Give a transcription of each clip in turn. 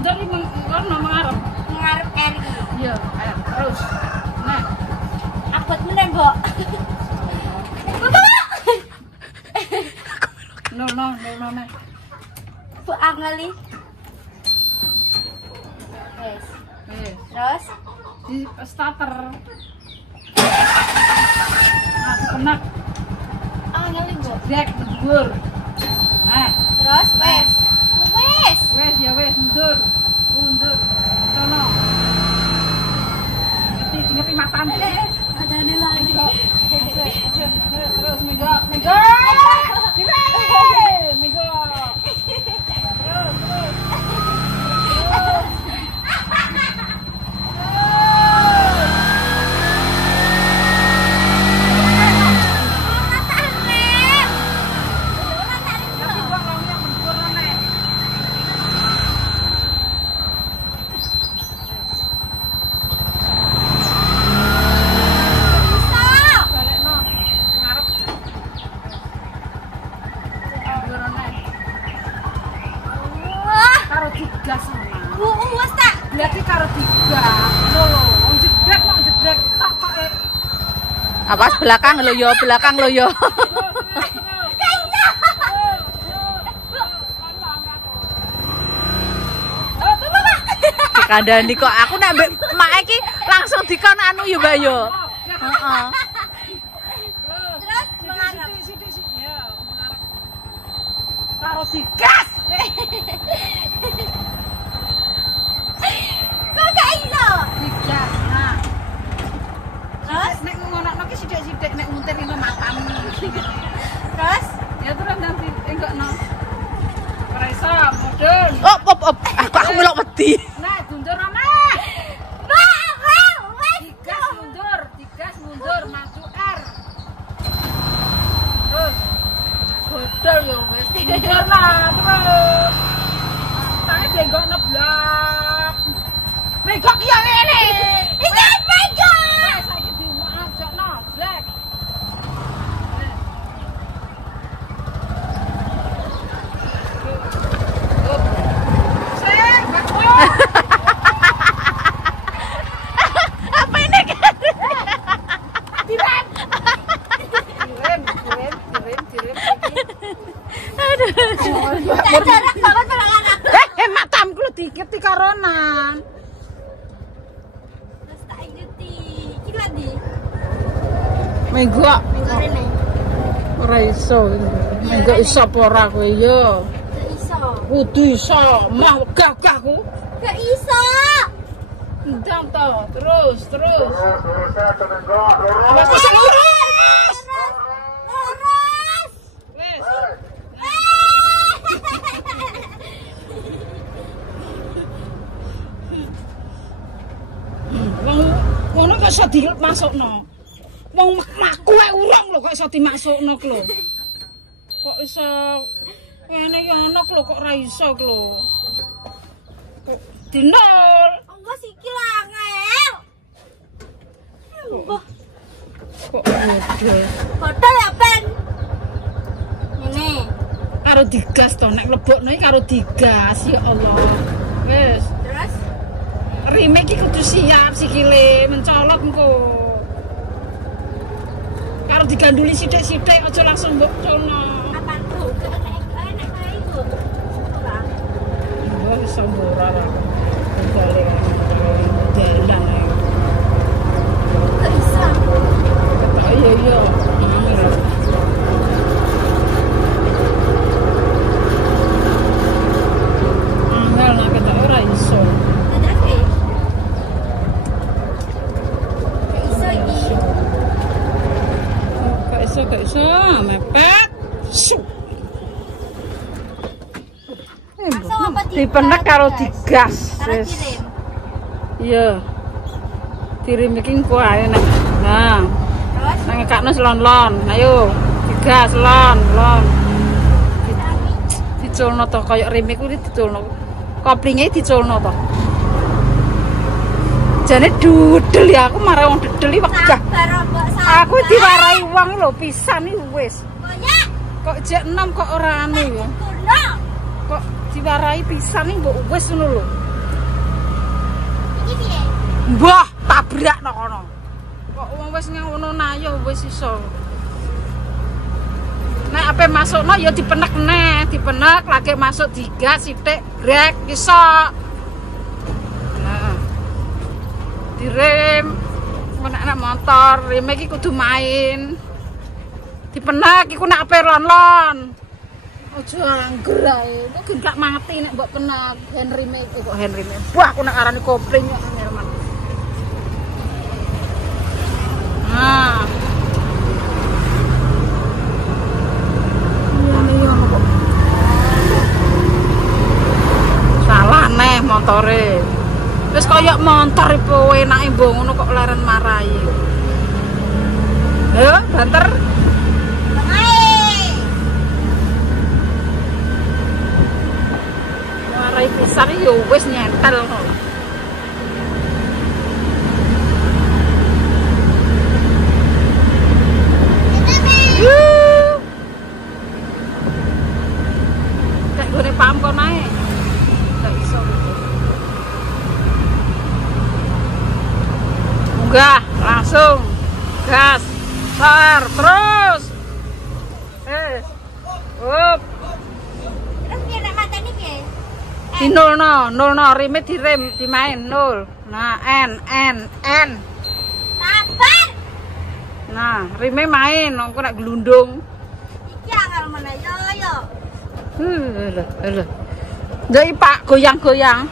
mundur iki ngono ngarep. Ngarep R iki. Iya, ayo terus. Nah, Abot meneh, Mbok. no. Bu angeli. Wes. Terus Di starter. Nah, penak. angeli, Mbok. Dek mundur. Nah, Terus wes. wes ya wes mundur. Sono. Ngerti matamu. Adane lagi. Terus minggu. Minggu. Berarti karo tiga. Lho, wong jedek tok. Awas belakang lo yo. Kandhani kok aku nek mbek mak iki langsung dikon anu yo, Mbak yo. Heeh. Terus mengarep. Ya, mengarep. Karo digas. Kok gak iso? Digas. Nah, Terus nek ngono ki sithik-sithik nek muntir iki matamu. terus Ya terus nanti enggak no. Ora iso mudun. Op. Aku melok wedi. Nah, mundur ana. Digas mundur, maju R. Terus bodol yo wis mundur lah terus. Saya bengkok neblak. Bengkok ki yo ngene. iki bego. Saiki dimajakno black. Apa ini? Kirim. Tak jarak banget perangan aku. Matamku lho dikit karonan. Terus tak ikuti. Iki lho ndi? Minggu Minggu rene. ora iso. Minggu iso apa ora kowe yo. Gak iso. Kudu iso, mah gagahku. Gak iso. Ndang to, terus. Terus. Wes. Wong ngono kok iso dimasukno. Wong makku ae urung lho kok iso dimasukno lho. Kok iso ngene ya ono lho kok ora iso lho. Kok dinol. Mbok sikil angel. Mbok Kok bodoh. bodol ya, Ben. Ini. Karo digas to nek mlebokno iki karo digas ya Allah. Wes. Terus Rime iki kudu siap sikile mencolot engko. Karo diganduli sithik-sithik aja langsung mbok colno. apa tuh? Enak kae itu. Lah. Wah, iso ora ra. Balik dalan ae. Gak iso. Ketok iya. Angel nek ketok ora iso. Dadake. Gak iso iki. Gak iso, mepet. Syuk. Langsung apa Dipenek karo digas. Karo Wis. kirim. Iya. Kirim iki engko ae nek. Nah, Terus nang ngekakno selon-lon. Ayo, digas lon. Diculno to kaya rime kuwi diculno. Koplinge diculno to. Jane dudel ya aku marah wong dudel iki wegah. sabar, Mbok, sabar. Aku diwarai wong lho pisan iki wis. Pokoknya Kok jek 6 kok ora anu ya. kuno. Kok diwarai pisan iki mbok wis ngono lho. Mbah, tabrak nang kono. Kok wong wis ngono nayo wis iso. Nek ape masukno ya dipenek neh, dipenek lagi masuk digas sithik, brek iso. Nah. Direm. Nek motor, rem iki kudu main. Dipenek iku nek ape lon-lon. Aja angger ae. Iku gak mati nek mbok penek. Henry kok Henry. Wah, aku nek arani kopling kok Herman. Nah. Salah neh motore. Wis koyo motor iku enake mbok ngono kok leren marai. Lho, banter. Marai pisan yo wis nyentel ngono. Kayak gue paham kok naik. Gak iso. Munggah, langsung. Gas. Sar, terus. Up. Terus dia nak mata ni ke? Di nol no, rime direm, dimain nol. Nah, N. Sabar. Nah, rime main, aku nak gelundung. Iki angal mana yo. Alah. Jadi Pak goyang-goyang.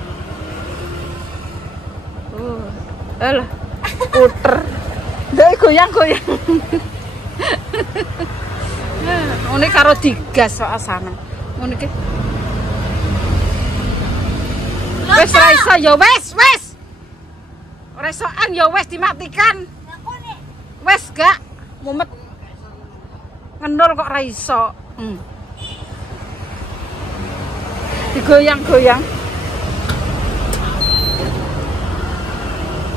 Alah. Puter. Jadi goyang-goyang. Ngene karo digas kok asane. Ngene iki. Wes ra iso ya wes. Ora isoan ya wes dimatikan. Aku ni. Wes gak mumet. Ngendol kok ra iso. Digoyang-goyang.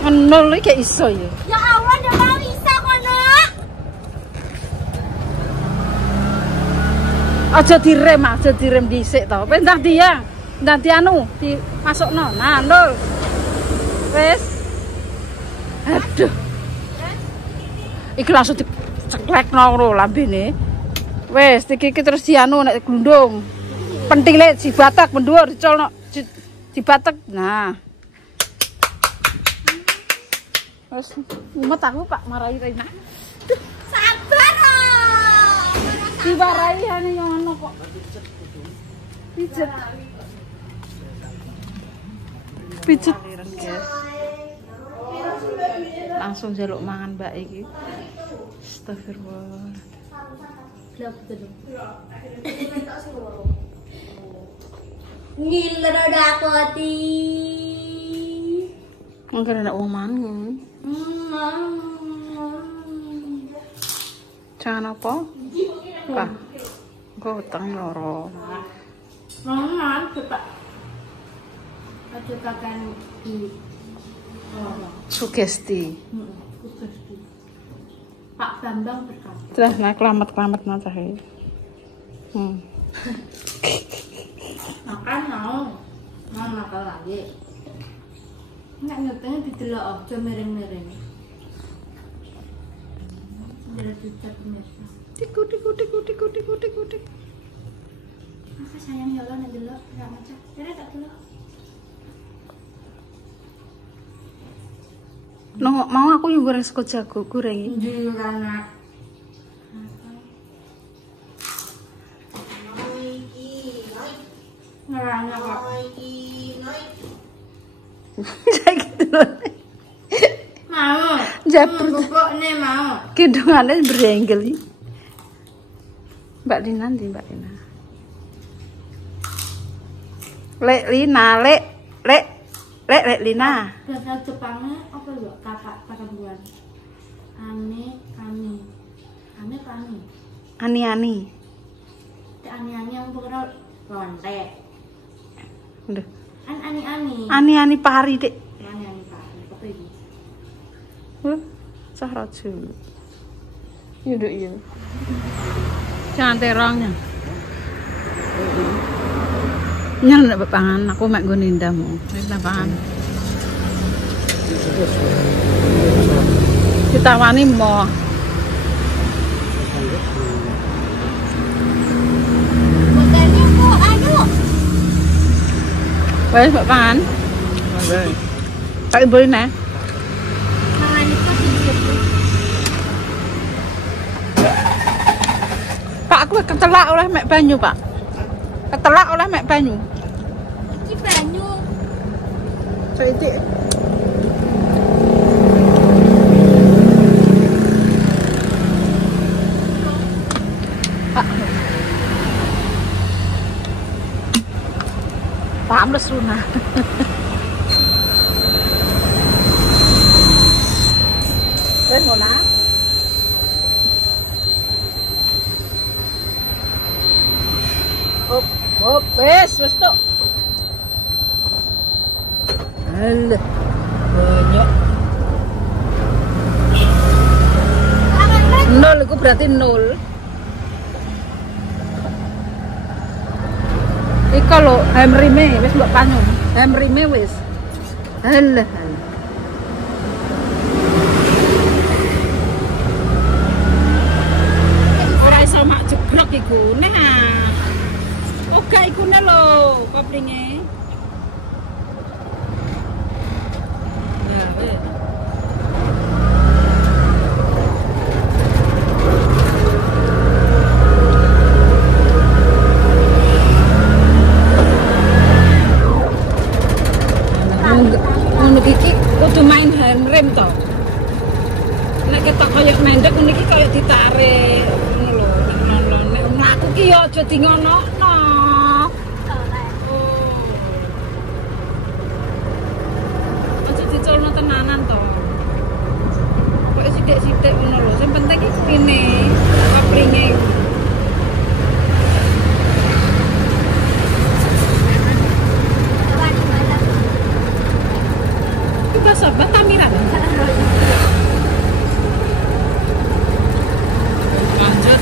Ngendol iki iso ya. Ya Allah, dah mau bisa kono. Aja direm dhisik to. Pendang tiang. Nanti anu dimasukno. Nah, nol. Wes. Aduh. Iki langsung diceklekno ngono lambene. Wes, iki terus dianu nek glundung. Pentile dibatek mendhuwur dicolno dibatek. Nah. Wes mumet aku Pak marahi Rina. Sabar. Diwarai ane yang ono kok. Pijet. Langsung jaluk mangan Mbak iki. Astagfirullah. Ngiler dakoti. Mungkin ada wong mangan. Jangan apa? Pak. Kok utang loro. Mangan cepat. Aja kakan di. Sugesti. Sugesti. Pak Bambang berkata. Terus nah kelamat macah iki. Makan mau makan lagi. Nggak nyotanya didelok aja miring-miring. Sudah bisa pemirsa. Tiku. Masa sayang ya Allah nek delok nggak macam. Kira tak delok. No, mau aku yang goreng sego jago goreng. Ndi karena ngeranya kok. Kayak gitu. Mau. Jabur. Kok nih mau. Kidungannya berenggel. Mbak Lina. Lek Lina. Bahasa Jepangnya apa lho? Kakak buan. Kami. Ani. Ani yang pokoknya lontek. Udah. Ani. Ani pari, Dek. Ani pari. Apa ini? Sah raju. Iya. Jangan terongnya. Nyal ndak pangan, aku mek nggo nindamu. Wis pangan. Ditawani mo. Makanya kok aduh. Wes mbak pangan. Tak ibu ini. Mangan itu dikit. Pak aku ketelak oleh mek banyu, Pak. Ketelak oleh mek banyu. Iki banyu. Sithik. Pak mles lunah. Wes ngono. Hop, wes tok. Alah. Banyak. Nol itu berarti nol. Iki lho, hamrime wis mbok panyum. Hamrime wis. Alah. Ora iso mak jegrok iku. Nah. Oke iku ne lho, koplinge. Nah, wis. Ngono iki kudu main handrem to. Nek ketok koyo mendek ngono iki koyo ditarik ngono lho. Nek mlaku ki yo aja dingonokno. Aja dicolno tenanan to. Kok sithik-sithik ngono lho. Sing penting iki kene koplinge. Sobat tamiran. Lanjut.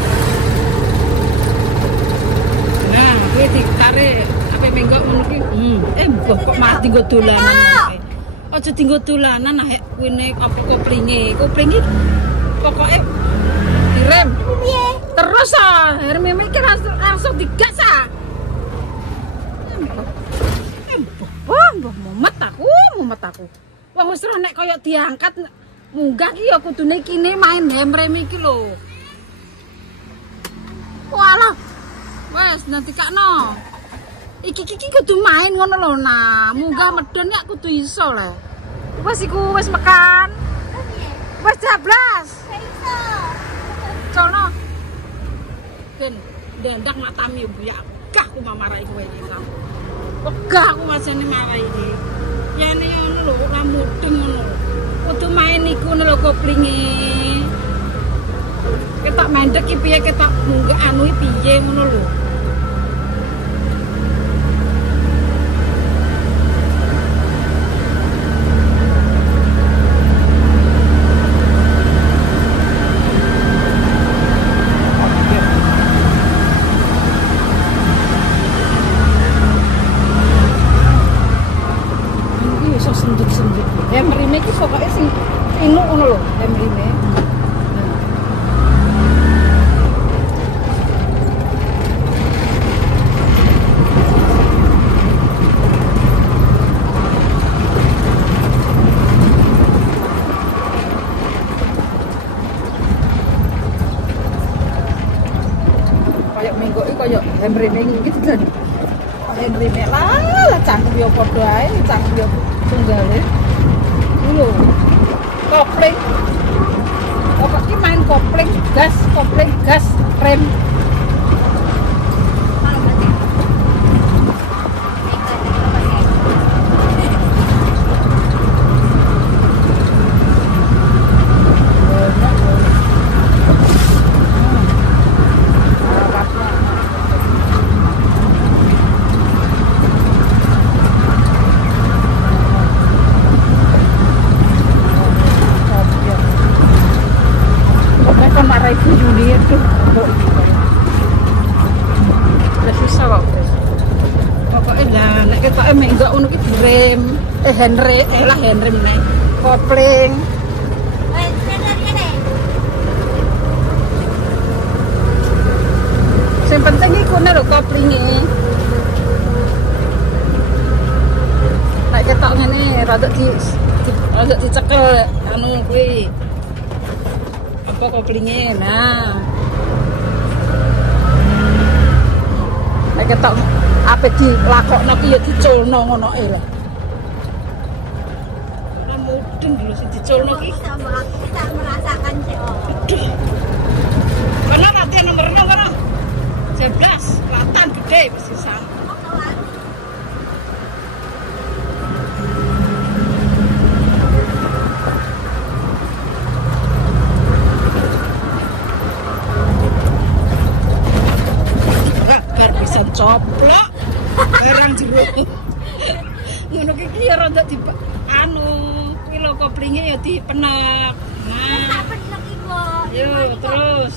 Nah, kuwi ditarik ape menggok ngono ki. Kok malah dienggo dolanan. Aja dienggo dolanan nah kuwi apa koplinge. Koplinge pokoke direm. Piye? Terus hermeme iki langsung digas ah. Wah, mumet aku. Wong wis nek kaya diangkat munggah ki ya kudune kene main hamrem iki lho. Walah. Wes nanti kakno. Iki kudu main ngono lho nah. Munggah medhon ya kudu iso le. Wes iku wis mekan. Wes 12. Iso. Cono. Ben ndendak matami ya. Gah aku mamarai kowe iki. Gah aku masane marai iki. Ya nek ngono lho ora mudeng ngono. Kudu main iku lho koplinge. Ketok mendek iki piye ketok munggah anu iki piye ngono lho. Senduk-senduk. Hamrime iki pokoke sing inuk ngono lho, hamrime. Kayak minggu iki kayak hamrime iki kan. Hamrime lah cangkem yo padha ae, cangkem yo tunggale. Lho. Kopling. Kok iki main kopling gas, rem. Pokoknya lah, nek ketoke menggok ngono ki direm, handrem nek. kopling. Sing penting iku lho koplinge. Nek ketok ngene rada dicekel anu kuwi. Apa koplinge. Nah. Nek ketok ape dilakokno ki ya diculno ngono e lho. Ora mudeng lho sing diculno ki. Kita merasakan sih. Karena latihan nomor 6 kono. 11 latan gede mesti sama. Bar bisa coplok barang jero. Ngono ki ya rada di anu kuwi lho koplinge ya dipenek. Nah, Penek iku. yo terus.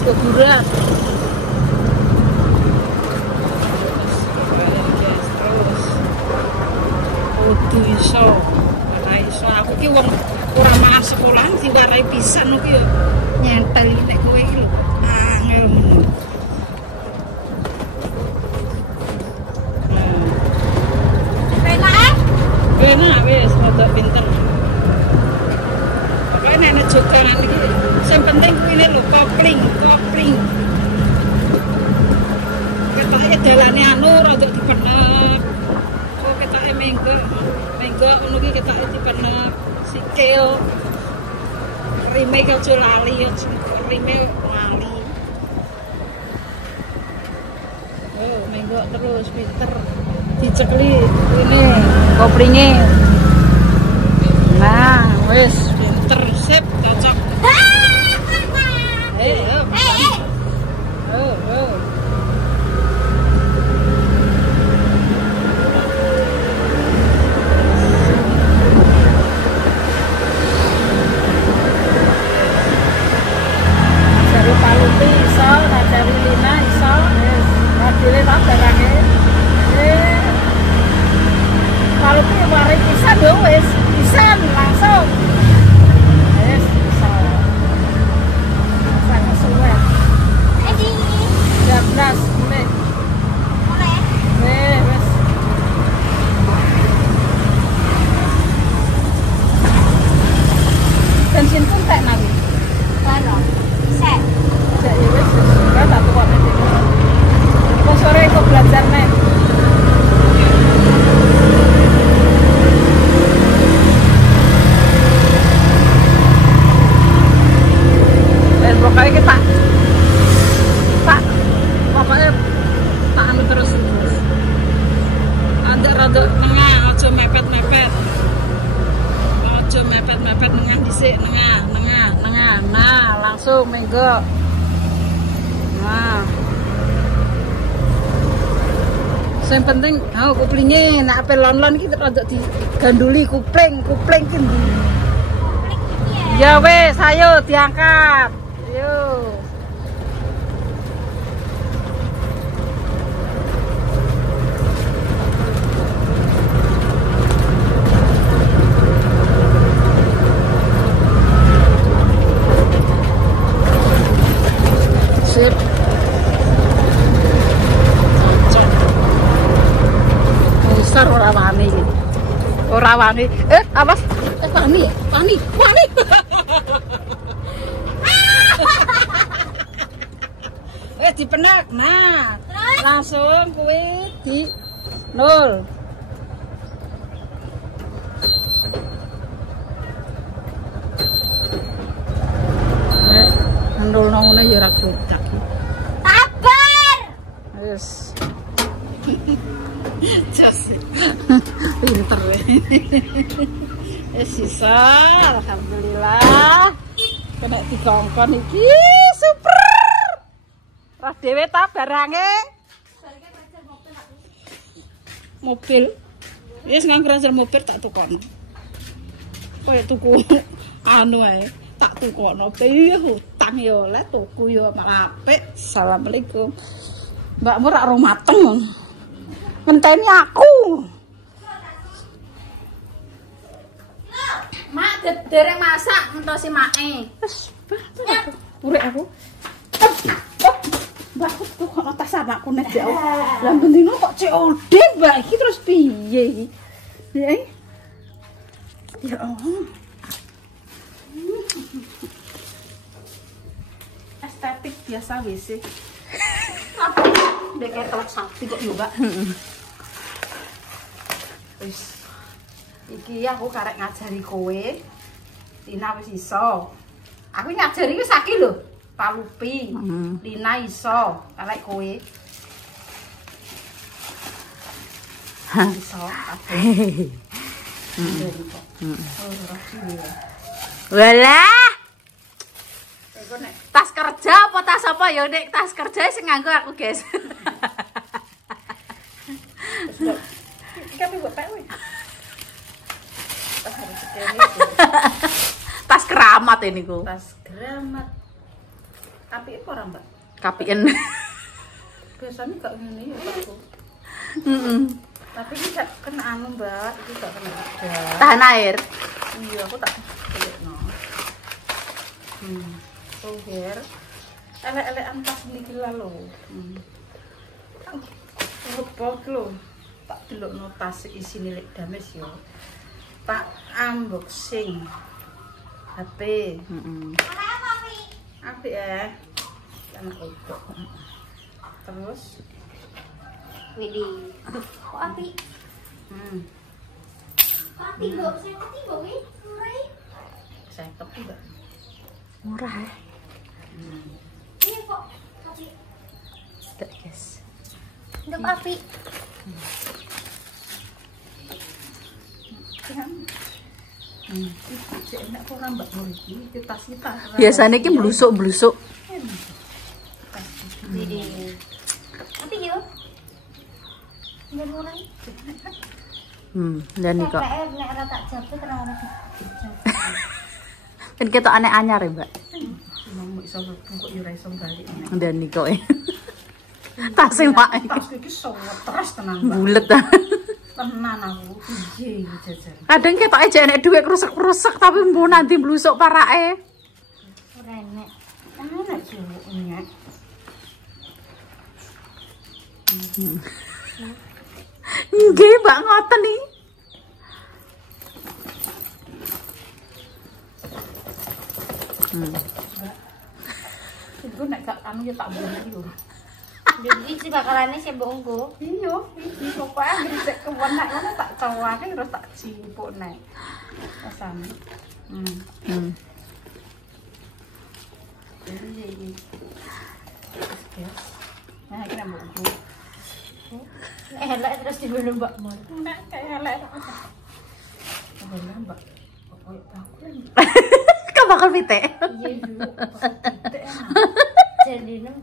Kegurat terus kudu iso aku ki wong ora mangan sekolahan diwarai pisan ki yo nyentel nek kowe iki lho angel ngono. Enak wis rada pinter. Pokoke nek jogelan iki sing penting kuwi lho kopling. Ketoke dalane anu rada dipenek. Oh ketoke menggo ngono ki ketoke dipenek. Sikil. Rime ki aja lali ya, rime lali. Oh, menggo terus pinter. Dicekli ini koplinge. Nah, wis pinter sip cocok. Dari Paluti iso, dari Lina iso, wis mobilnya tak barangnya. Paluti mari pisan yo wis, pisan langsung. Wis iso. Sangat suwe. 13 mulai. Wis. Bensin pun tak nang. Ya wis, kan tak tukok nek. Kok sore kok belajar nek. Dan pokoknya kita pokoknya tak anu terus. Ada rada nengah, aja mepet-mepet. Aja mepet-mepet nengah dhisik, nengah. Nah, langsung menggo. Nah. Yang penting kuplinge nek ape lon-lon iki rada diganduli kupling ki ndi. Ya wes, ayo diangkat. Yo. Sip. Besar ora wani iki. Ora wani. Awas. Wani. Dipenak. Nah, langsung kuwi di nol. Nol nang ya ra klotak. Sabar. Wis. Jas. Pinter. Sisa, alhamdulillah. Kena dikongkon iki super. Ras dhewe ta barange. Mobil. Wis nganggo ranger mobil tak tukono. Koyo tuku anu ae, tak tukono. Piye hutang ya oleh tuku ya malah apik. Assalamualaikum. Mbakmu rak ro mateng. Ngenteni aku. Mak dereng masak ngentosi mae. Wes, urek aku. Mbak, aku kok tas anakku nek jauh. Lah bendino kok COD, Mbak. Iki terus piye iki? Ya Allah. Estetik biasa WC. Apa? Dek ketok sapi kok yo, Mbak. Wis. Iki aku karek ngajari kowe. Lina wis iso. Aku ngajari wis saiki lho. Palupi. Lina iso, kalek kowe. Iso. Walah. Tas kerja apa tas apa ya, Nek? Tas kerja sing nganggo aku, guys. Kamu buat apa? Tas keramat ini ku. Tas keramat. Tapi apa orang, Mbak? Kapien. Biasanya gak ngene ya, Mbakku. Tapi ini gak kena anu, Mbak. Ini gak kena ada. Tahan air. Iya, aku tak pelekno. Toher. Elek-elekan tas niki lho. Repot lho. Tak delokno tas isine lek dames yo. Tak unboxing. HP. Apik ya. Anak itu. Terus Widih. Kok api? Api mbok, saya ngerti mbok wi. saya tepi, Mbak. Murah ya. Ini kok api. Tidak, guys. Untuk api. Enak kok orang Mbak Nur iki tas kita. Biasanya ki blusuk-blusuk. Widih. Api yo. Nggak murah. Dan nih kok. Nek ora tak jabut ora ora. Kan ketok aneh anyar ya, Mbak. Mau iso kok yo ra iso balik. Dan nih kok. Tas sing mak Tas iki terus tenan, Mbak. bulet. Tenan aku. Piye jajan. Kadang ketok aja nek dhuwit rusak-rusak tapi mbok nanti blusuk parake. Ora enek. Enak jupuknya. Nggih, Mbak ngoten iki. Iku nek gak anu ya tak beli yo. Jadi iki bakalane sing mbok nggo. Iya, iki pokoke ngresek kewon nek ngono tak cawake terus tak cipuk nek. Rasane. Ini. Nah, iki nambah Bu. Elek terus dibunuh mbakmu. Nek kayak elek. Bener, Mbak. Pokoke bakul. Kok bakal pitik? Iya dulu. Jadi nem.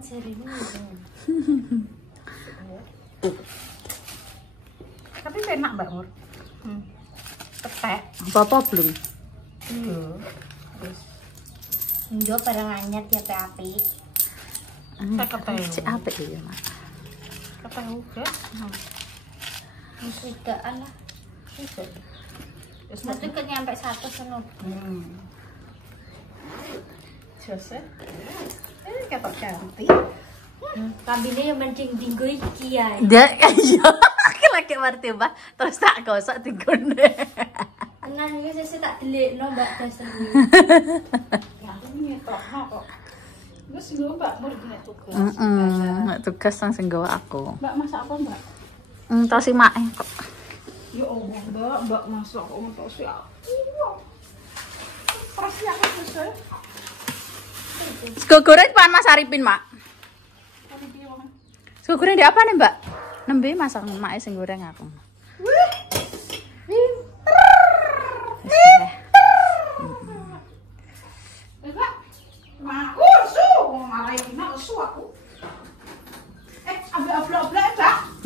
Tapi enak, Mbak Mur. Ketek. Apa belum? Iya. Terus Njo barang anyar ya api. saya ketek. Cek apik ya, Mas. Ketek uga. Wis widakan lah. Wis Mesti ke nyampe 100 ngono. Jose. Ketok cantik. Kambine yo mending dinggo iki ya. Ya, iya. Aku lagi ngerti, Mbak. Terus tak gosok digone. Tenan iki sesuk tak delikno Mbak Dasen. Ya, ini tokno kok. Wis nggo Mbak Mur nek tugas. Nek tugas langsung gawa aku. Mbak masak apa, Mbak? Tosi mae kok. Ya Allah, Mbak masak kok tosi aku. Pasti aku selesai. Sego goreng pan Mas Arifin, Mak. Tapi piye wong? Sego goreng di apa nih, Mbak? Nembe masak mak sing goreng aku. Wih. Pinter.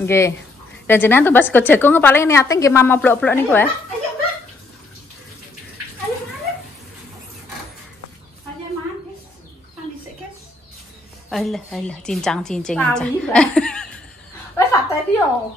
Nggih. Dan jenengan tumbas sego jagung paling niate nggih mama blok-blok niku ya. Ayo, Mbak. Ayo mana? Ayo mana? Kan dhisik, guys. Alah, cincang-cincing. Wes ateni yo.